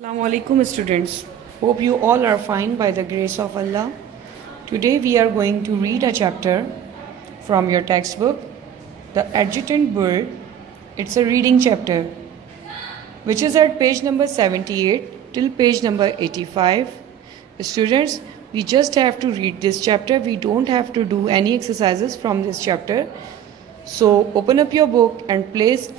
Assalamu alaikum students. Hope you all are fine by the grace of Allah. Today we are going to read a chapter from your textbook, The Adjutant Bird. It's a reading chapter which is at page number 78 till page number 85. Students, we just have to read this chapter. We don't have to do any exercises from this chapter. So open up your book and place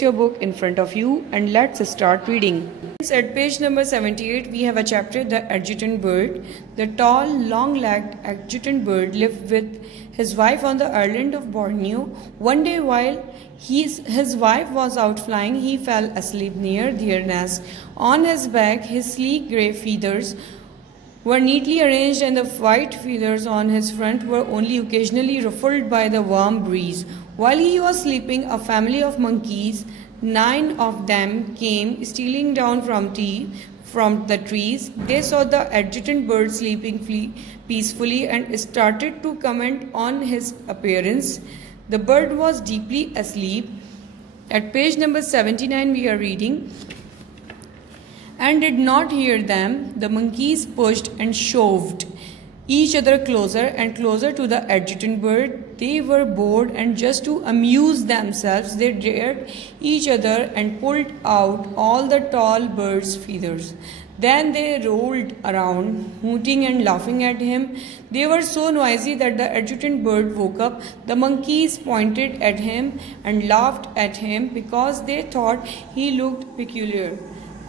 your book in front of you and let's start reading. At page number 78 we have a chapter, The Adjutant Bird. The tall, long-legged adjutant bird lived with his wife on the island of Borneo. One day while his wife was out flying, he fell asleep near their nest. On his back his sleek grey feathers were neatly arranged and the white feathers on his front were only occasionally ruffled by the warm breeze. While he was sleeping, a family of monkeys, 9 of them, came stealing down from the trees. They saw the adjutant bird sleeping peacefully and started to comment on his appearance. The bird was deeply asleep. At page number 79 we are reading, and did not hear them. The monkeys pushed and shoved each other closer and closer to the adjutant bird. They were bored, and just to amuse themselves they dared each other and pulled out all the tall bird's feathers. Then they rolled around, hooting and laughing at him. They were so noisy that the adjutant bird woke up. The monkeys pointed at him and laughed at him because they thought he looked peculiar.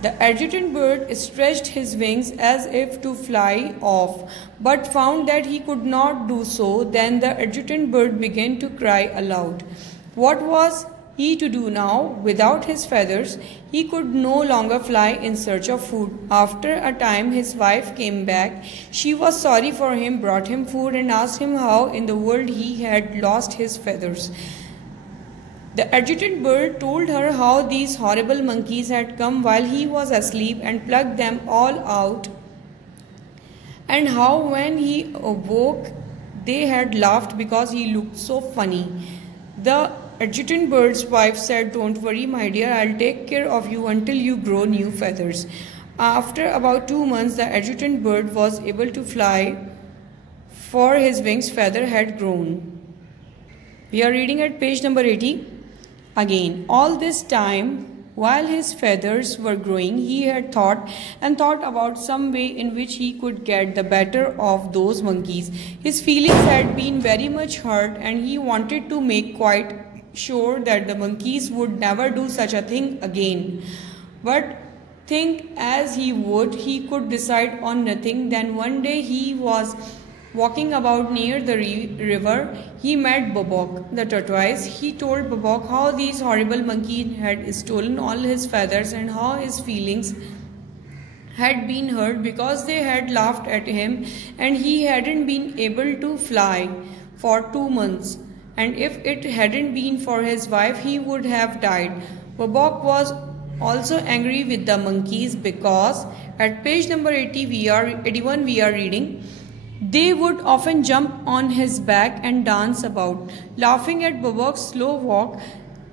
The adjutant bird stretched his wings as if to fly off, but found that he could not do so. Then the adjutant bird began to cry aloud. What was he to do now? Without his feathers, he could no longer fly in search of food. After a time, his wife came back. She was sorry for him, brought him food, and asked him how in the world he had lost his feathers. The adjutant bird told her how these horrible monkeys had come while he was asleep and plucked them all out, and how when he awoke they had laughed because he looked so funny. The adjutant bird's wife said, "Don't worry, my dear, I'll take care of you until you grow new feathers." After about 2 months, the adjutant bird was able to fly, for his wings feather had grown. We are reading at page number 80. Again, all this time, while his feathers were growing, he had thought about some way in which he could get the better of those monkeys. His feelings had been very much hurt, and he wanted to make quite sure that the monkeys would never do such a thing again. But think as he would, he could decide on nothing. Then one day he was walking about near the river. He met Bobok, the tortoise. He told Bobok how these horrible monkeys had stolen all his feathers and how his feelings had been hurt because they had laughed at him and he hadn't been able to fly for 2 months. And if it hadn't been for his wife, he would have died. Bobok was also angry with the monkeys because at page number 81 we are reading, they would often jump on his back and dance about. Laughing at Bobok's slow walk,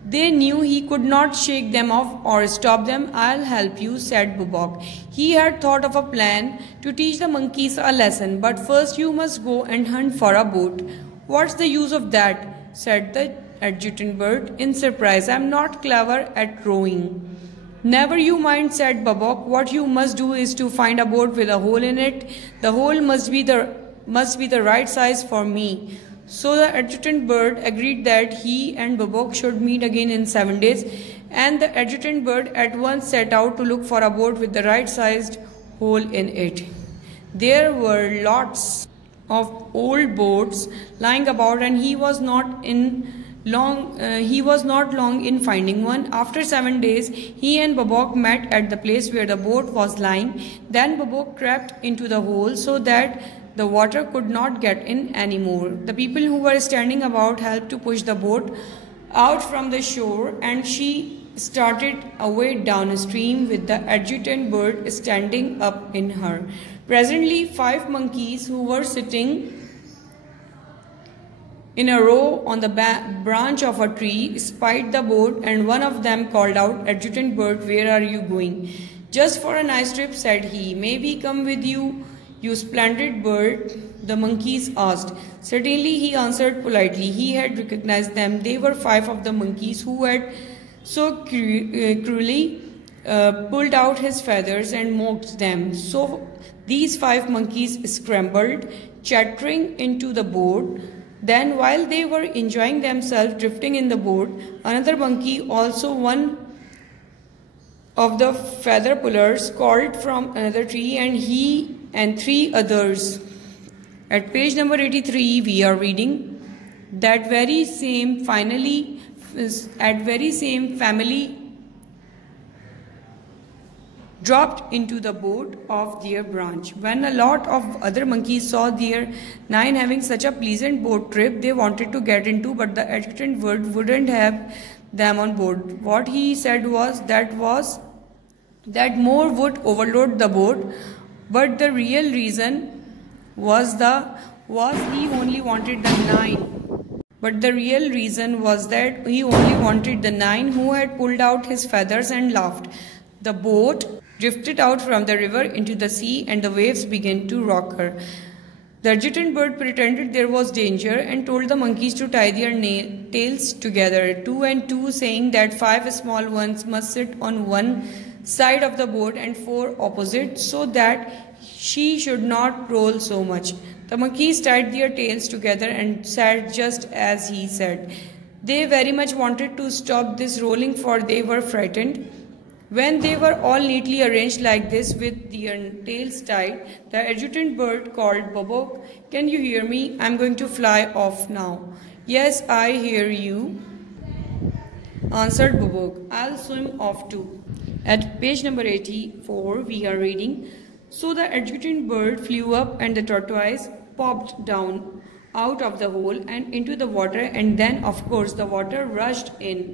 they knew he could not shake them off or stop them. "I'll help you," said Bobok. He had thought of a plan to teach the monkeys a lesson, "but first you must go and hunt for a boat." "What's the use of that?" said the adjutant bird in surprise. "I'm not clever at rowing." "Never you mind," said Bobok. "What you must do is to find a boat with a hole in it. The hole must be the right size for me." So the adjutant bird agreed that he and Bobok should meet again in 7 days, and the adjutant bird at once set out to look for a boat with the right sized hole in it. There were lots of old boats lying about, and he was not long in finding one. After 7 days, he and Bobok met at the place where the boat was lying. Then Bobok crept into the hole so that the water could not get in anymore. The people who were standing about helped to push the boat out from the shore, and she started away downstream with the adjutant bird standing up in her. Presently, 5 monkeys who were sitting in a row on the branch of a tree spied the boat, and one of them called out, "Adjutant bird, where are you going?" "Just for a nice trip," said he. "May we come with you, you splendid bird?" the monkeys asked. "Certainly," he answered politely. He had recognized them. They were 5 of the monkeys who had so cruelly pulled out his feathers and mocked them. So these 5 monkeys scrambled, chattering, into the boat. Then, while they were enjoying themselves drifting in the boat, another monkey, also one of the feather pullers, called from another tree, and he and 3 others. At page number 83, we are reading that very same family dropped into the boat of their branch. When a lot of other monkeys saw their 9 having such a pleasant boat trip they wanted to get into, but the adjutant bird wouldn't have them on board. What he said was that more would overload the boat, but the real reason was he only wanted the 9. But the real reason was that he only wanted the 9 who had pulled out his feathers and laughed. The boat drifted out from the river into the sea, and the waves began to rock her. The adjutant bird pretended there was danger and told the monkeys to tie their tails together, 2 and 2, saying that 5 small ones must sit on one side of the boat and 4 opposite, so that she should not roll so much. The monkeys tied their tails together and sat just as he said. They very much wanted to stop this rolling, for they were frightened. When they were all neatly arranged like this with their tails tied, the adjutant bird called, "Bobok, can you hear me? I'm going to fly off now." "Yes, I hear you," answered Bobok. "I'll swim off too." At page number 84, we are reading, "So the adjutant bird flew up, and the tortoise popped down out of the hole and into the water, and then, of course, the water rushed in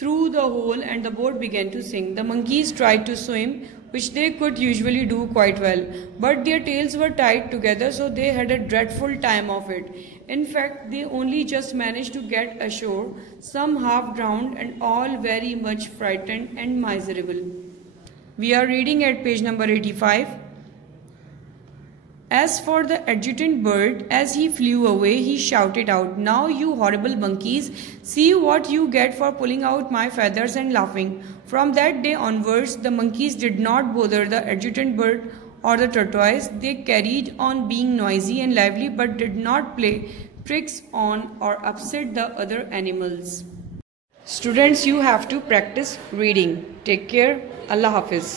through the hole and the boat began to sink. The monkeys tried to swim, which they could usually do quite well, but their tails were tied together, so they had a dreadful time of it. In fact, they only just managed to get ashore, some half drowned and all very much frightened and miserable." We are reading at page number 85. As for the adjutant bird, as he flew away, he shouted out, "Now, you horrible monkeys, see what you get for pulling out my feathers and laughing." From that day onwards, the monkeys did not bother the adjutant bird or the tortoise. They carried on being noisy and lively, but did not play tricks on or upset the other animals. Students, you have to practice reading. Take care. Allah Hafiz.